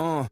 Uh.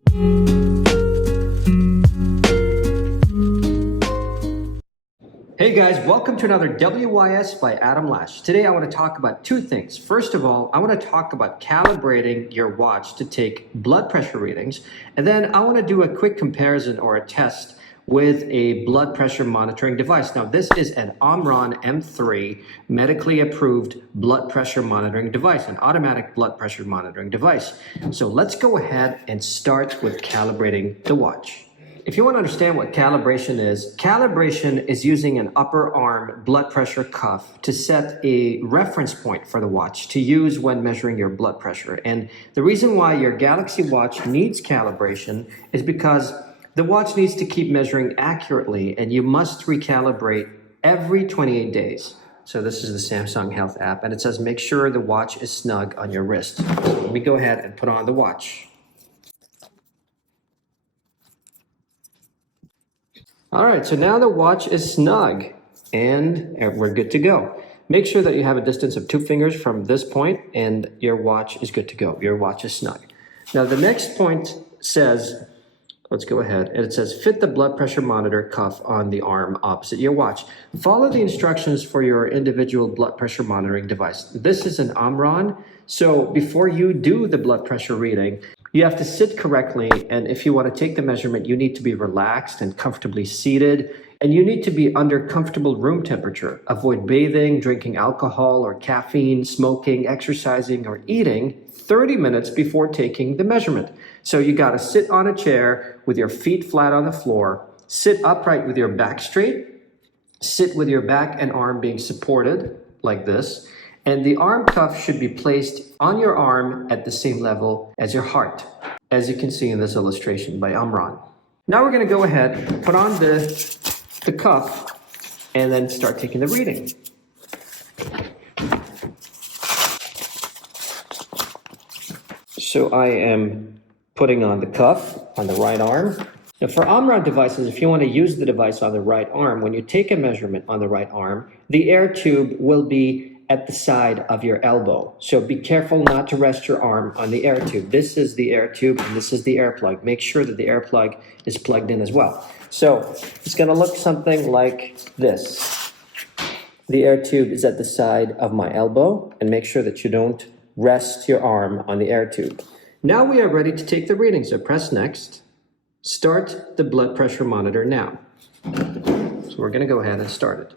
Hey guys, welcome to another WYS by Adam Lash. Today I want to talk about two things. First of all, I want to talk about calibrating your watch to take blood pressure readings. And then I want to do a quick comparison or a test with a blood pressure monitoring device. Now this is an Omron M3 medically approved blood pressure monitoring device, an automatic blood pressure monitoring device. So let's go ahead and start with calibrating the watch. If you want to understand what calibration is using an upper arm blood pressure cuff to set a reference point for the watch to use when measuring your blood pressure. And the reason why your Galaxy watch needs calibration is because the watch needs to keep measuring accurately, and you must recalibrate every 28 days. So this is the Samsung Health app, and it says make sure the watch is snug on your wrist. So let me go ahead and put on the watch. All right, so now the watch is snug and we're good to go. Make sure that you have a distance of 2 fingers from this point and your watch is good to go. Your watch is snug. Now the next point says, let's go ahead, and it says fit the blood pressure monitor cuff on the arm opposite your watch. Follow the instructions for your individual blood pressure monitoring device. This is an Omron, so before you do the blood pressure reading, you have to sit correctly, and if you want to take the measurement, you need to be relaxed and comfortably seated, and you need to be under comfortable room temperature. Avoid bathing, drinking alcohol or caffeine, smoking, exercising, or eating 30 minutes before taking the measurement. So you got to sit on a chair with your feet flat on the floor, sit upright with your back straight, sit with your back and arm being supported like this, and the arm cuff should be placed on your arm at the same level as your heart, as you can see in this illustration by Omron. Now we're going to go ahead, put on the cuff, and then start taking the reading. So I am putting on the cuff on the right arm. Now for Omron devices, if you want to use the device on the right arm, when you take a measurement on the right arm, the air tube will be at the side of your elbow. So be careful not to rest your arm on the air tube. This is the air tube and this is the air plug. Make sure that the air plug is plugged in as well. So it's going to look something like this. The air tube is at the side of my elbow, and make sure that you don't rest your arm on the air tube. Now we are ready to take the reading, so press next. Start the blood pressure monitor now. So we're going to go ahead and start it.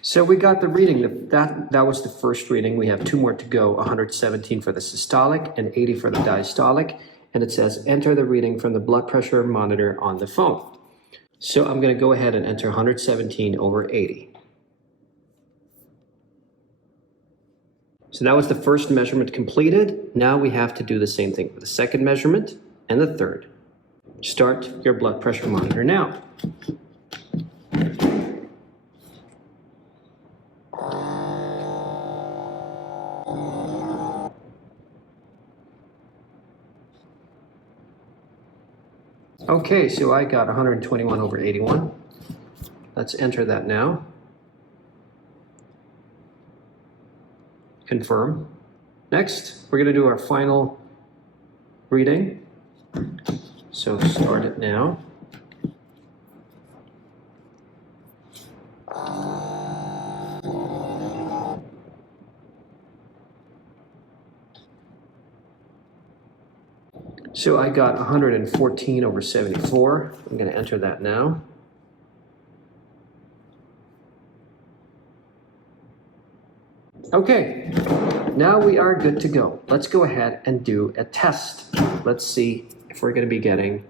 So we got the reading. That was the first reading. We have 2 more to go, 117 for the systolic and 80 for the diastolic. And it says enter the reading from the blood pressure monitor on the phone. So I'm going to go ahead and enter 117 over 80. So that was the first measurement completed. Now we have to do the same thing for the second measurement and the third. Start your blood pressure monitor now. Okay, so I got 121 over 81. Let's enter that now. Confirm. Next, we're going to do our final reading. So start it now. So I got 114 over 74. I'm going to enter that now. Okay, now we are good to go. Let's go ahead and do a test. Let's see if we're going to be getting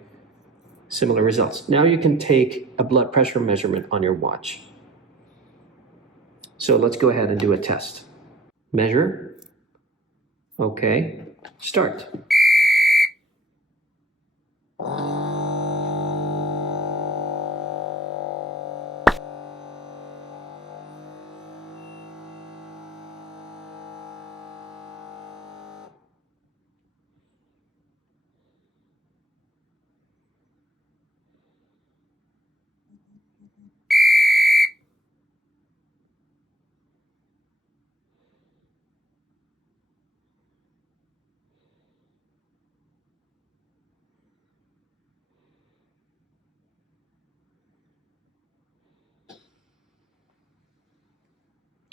similar results. Now you can take a blood pressure measurement on your watch. So let's go ahead and do a test. Measure. Okay, start.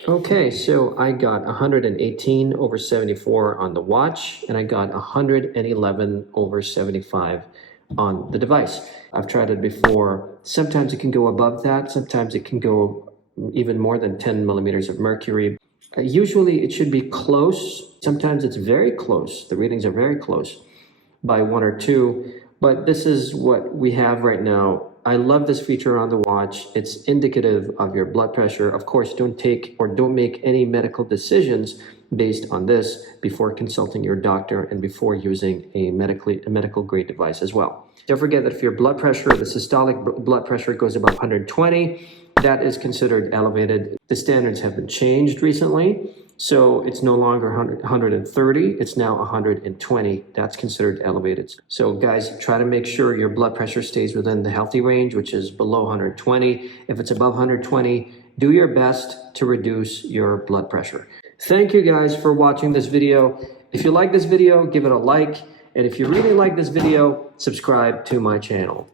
Okay, so I got 118/74 on the watch, and I got 111/75 on the device. I've tried it before. Sometimes it can go above that. Sometimes it can go even more than 10 millimeters of mercury. Usually it should be close. Sometimes it's very close. The readings are very close by 1 or 2, but this is what we have right now. I love this feature on the watch. It's indicative of your blood pressure. Of course, don't make any medical decisions based on this before consulting your doctor and before using a medical grade device as well. Don't forget that if your blood pressure, the systolic blood pressure goes above 120, that is considered elevated. The standards have been changed recently. So it's no longer 130, it's now 120. That's considered elevated. So guys, try to make sure your blood pressure stays within the healthy range, which is below 120. If it's above 120, do your best to reduce your blood pressure. Thank you guys for watching this video. If you like this video, give it a like. And if you really like this video, subscribe to my channel.